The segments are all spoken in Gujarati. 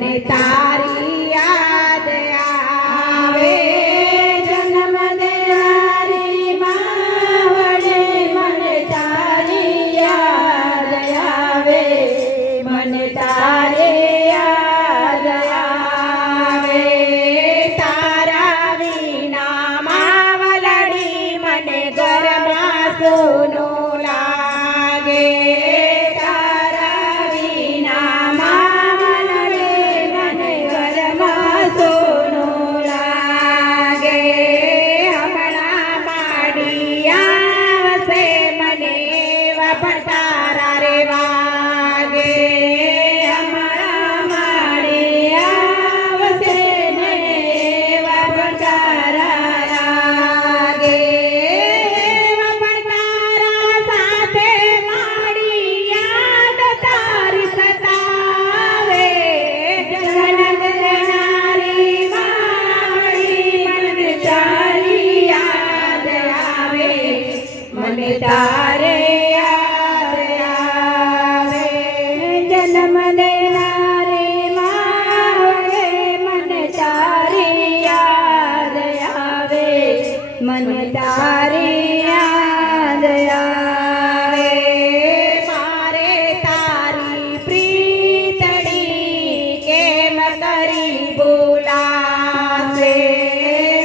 મને તારી યાદ આવે જન્મ દેનારી માં વડે મને તારી યાદ આવે મને તારી યાદ આવે તારા વિના માવલડી મને ઘરમાં સૂનું લાગે તારા વિના માવલડી મને ઘરમાં સૂનું લાગે હમણાં માડી આવશે મને એવા પણ તારા રે વાગે હમણાં માડી આવશે ને એવા પણ તારા લાગે એવા પણ તારા સાથે માડી યાદ તારી સતાવે જન્મ દેનારી માડી મને તારી યાદ આવે મને તારે યાદ આવે જન્મ દેનારી માડે મને તારી યાદ આવે મને તારી યાદ આવે મારે તારી પ્રીતડી કેમ કરી બોલાશે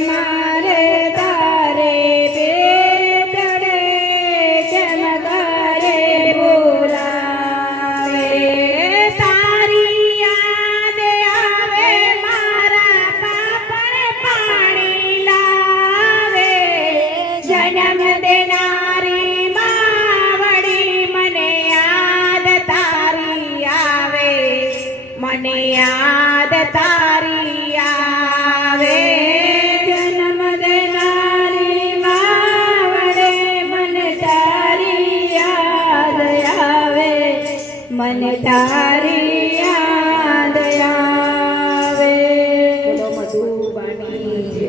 મારે તારે બેટડે કેમ કરે બોલાવે તારી યાદ આવે મારા પાપને પાણી લાવે જન્મ દેનારી માવડી મને યાદ તારી આવે મને યાદ તારી આવે જન્મ દેનારી માવડે મને તારી યાદ આવે મને તારી યાદ આવે બોલો મધુબાની